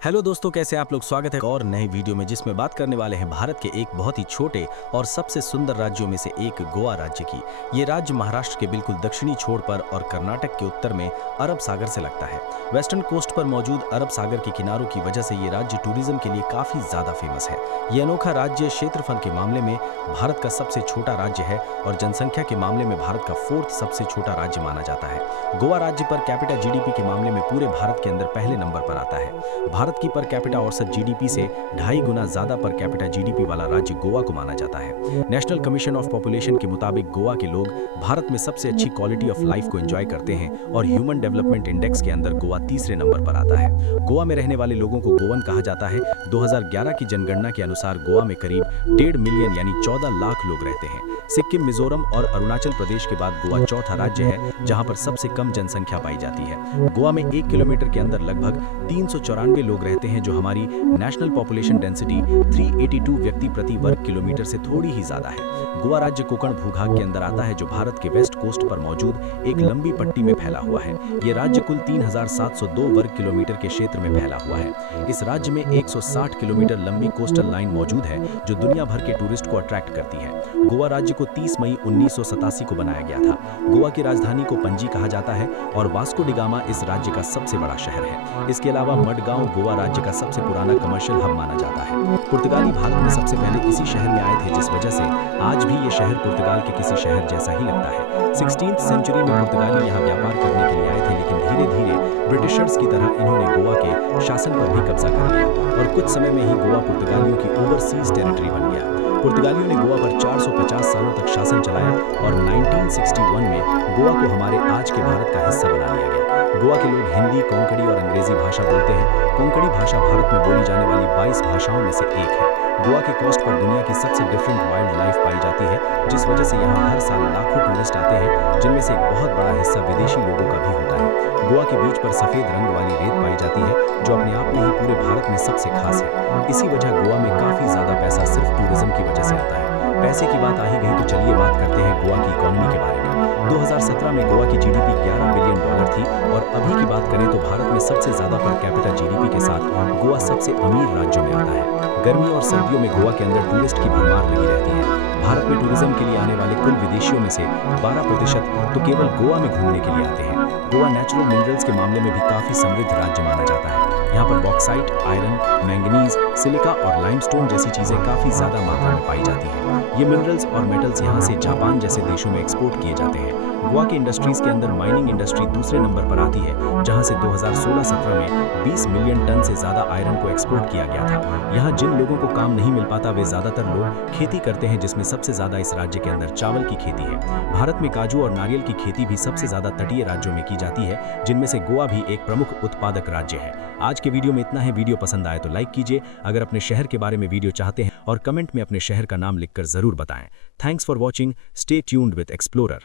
Hello दोस्तों, कैसे आप लोग। स्वागत है एक और नए वीडियो में जिसमें बात करने वाले हैं भारत के एक बहुत ही छोटे और सबसे सुंदर राज्यों में से एक गोवा राज्य की। ये राज्य महाराष्ट्र के बिल्कुल दक्षिणी छोर पर और कर्नाटक के उत्तर में अरब सागर से लगता है। वेस्टर्न कोस्ट पर मौजूद अरब सागर के किनारों की वजह से ये राज्य टूरिज्म के लिए काफी ज्यादा फेमस है। ये अनोखा राज्य क्षेत्रफल के मामले में भारत का सबसे छोटा राज्य है और जनसंख्या के मामले में भारत का 4th सबसे छोटा राज्य माना जाता है। गोवा राज्य पर कैपिटा जीडीपी के मामले में पूरे भारत के अंदर पहले नंबर पर आता है। भारत की पर कैपिटा औसत जीडीपी से 2.5 गुना ज्यादा पर कैपिटा जीडीपी वाला राज्य गोवा को माना जाता है। नेशनल कमीशन ऑफ पॉपुलेशन के मुताबिक गोवा के लोग भारत में सबसे अच्छी क्वालिटी ऑफ लाइफ को एंजॉय करते हैं और ह्यूमन डेवलपमेंट इंडेक्स के अंदर गोवा तीसरे नंबर पर आता है। गोवा में रहने वाले लोगों को गोवन कहा जाता है। 2011 की जनगणना के अनुसार गोवा में करीब 1.5 मिलियन यानी 14 लाख लोग रहते हैं। सिक्किम, मिजोरम और अरुणाचल प्रदेश के बाद गोवा चौथा राज्य है जहां पर सबसे कम जनसंख्या पाई जाती है। गोवा में 1 किलोमीटर के अंदर लगभग 394 लोग रहते हैं, जो हमारी नेशनल पॉपुलेशन डेंसिटी 382 व्यक्ति प्रति वर्ग किलोमीटर से थोड़ी ही ज्यादा है। गोवा राज्य कोंकण भूभाग के अंदर आता है, जो भारत के वेस्ट कोस्ट पर मौजूद एक लंबी पट्टी में फैला हुआ है। ये राज्य कुल 3702 वर्ग किलोमीटर के क्षेत्र में फैला हुआ है। इस राज्य में 160 किलोमीटर लंबी कोस्टल लाइन मौजूद है जो दुनिया भर के टूरिस्ट को अट्रैक्ट करती है। गोवा राज्य को 30 मई 1987 को बनाया गया था। गोवा की राजधानी को पणजी कहा जाता है और वास्को डी गामा इस राज्य का सबसे बड़ा शहर है। इसके अलावा मडगांव गोवा राज्य का सबसे पुराना कमर्शियल हब माना जाता है। पुर्तगाली भारत में सबसे पहले इसी शहर में आए थे, जिस वजह से आज भी ये शहर पुर्तगाल के किसी शहर जैसा ही लगता है। 16th सेंचुरी में पुर्तगाली यहाँ व्यापार करने के लिए आए थे, लेकिन धीरे धीरे ब्रिटिशर्स की तरह इन्होंने गोवा के शासन पर भी कब्जा कर लिया और कुछ समय में ही गोवा पुर्तगालियों की ओवरसीज टेरिटरी बन गया। पुर्तगालियों ने गोवा पर 450 सालों तक शासन चलाया और 1961 में गोवा को हमारे आज के भारत का हिस्सा बना लिया गया। गोवा के लोग हिंदी, कोंकणी और अंग्रेजी भाषा बोलते हैं। कोंकणी भाषा भारत में बोली जाने वाली 22 भाषाओं में से एक है। गोवा के कोस्ट पर दुनिया की सबसे डिफरेंट वाइल्ड लाइफ पाई जाती है, जिस वजह से यहाँ हर साल लाखों टूरिस्ट आते हैं, जिनमें से एक बहुत बड़ा हिस्सा विदेशी लोगों का भी होता है। गोवा के बीच पर सफेद रंग वाली रेत पाई जाती है, जो अपने आप में ही पूरे भारत में सबसे खास है। इसी वजह गोवा में काफी ज्यादा पैसा सिर्फ टूरिज्म की वजह से आता है। पैसे की बात आ ही गई तो चलिए बात करते हैं गोवा की इकोनॉमी के बारे में। 2017 में गोवा की जीडीपी $11 बिलियन थी और अभी की बात करें तो भारत में सबसे ज्यादा पर कैपिटा जीडीपी के साथ गोवा सबसे अमीर राज्यों में आता है। गर्मी और सर्दियों में गोवा के अंदर टूरिस्ट की भरमार लगी रहती है। भारत में टूरिज्म के लिए आने वाले कुल विदेशियों में से 12% तो केवल गोवा में घूमने के लिए आते हैं। गोवा नेचुरल मिनरल्स के मामले में भी काफी समृद्ध राज्य माना जाता है। यहाँ पर बॉक्साइट, आयरन, मैंगनीज, सिलिका और लाइमस्टोन जैसी चीजें काफी ज्यादा मात्रा में पाई जाती हैं। ये मिनरल्स और मेटल्स यहाँ से जापान जैसे देशों में एक्सपोर्ट किए जाते हैं। गोवा की इंडस्ट्रीज के अंदर माइनिंग इंडस्ट्री दूसरे नंबर पर आती है, जहां से 2016-17 में 20 मिलियन टन से ज्यादा आयरन को एक्सपोर्ट किया गया था। यहाँ जिन लोगों को काम नहीं मिल पाता वे ज्यादातर लोग खेती करते हैं, जिसमें सबसे ज्यादा इस राज्य के अंदर चावल की खेती है। भारत में काजू और नारियल की खेती भी सबसे ज्यादा तटीय राज्यों में की जाती है, जिनमें से गोवा भी एक प्रमुख उत्पादक राज्य है। आज के वीडियो में इतना है। वीडियो पसंद आए तो लाइक कीजिए। अगर अपने शहर के बारे में वीडियो चाहते हैं और कमेंट में अपने शहर का नाम लिखकर जरूर बताएं। Thanks for watching. Stay tuned with explorer.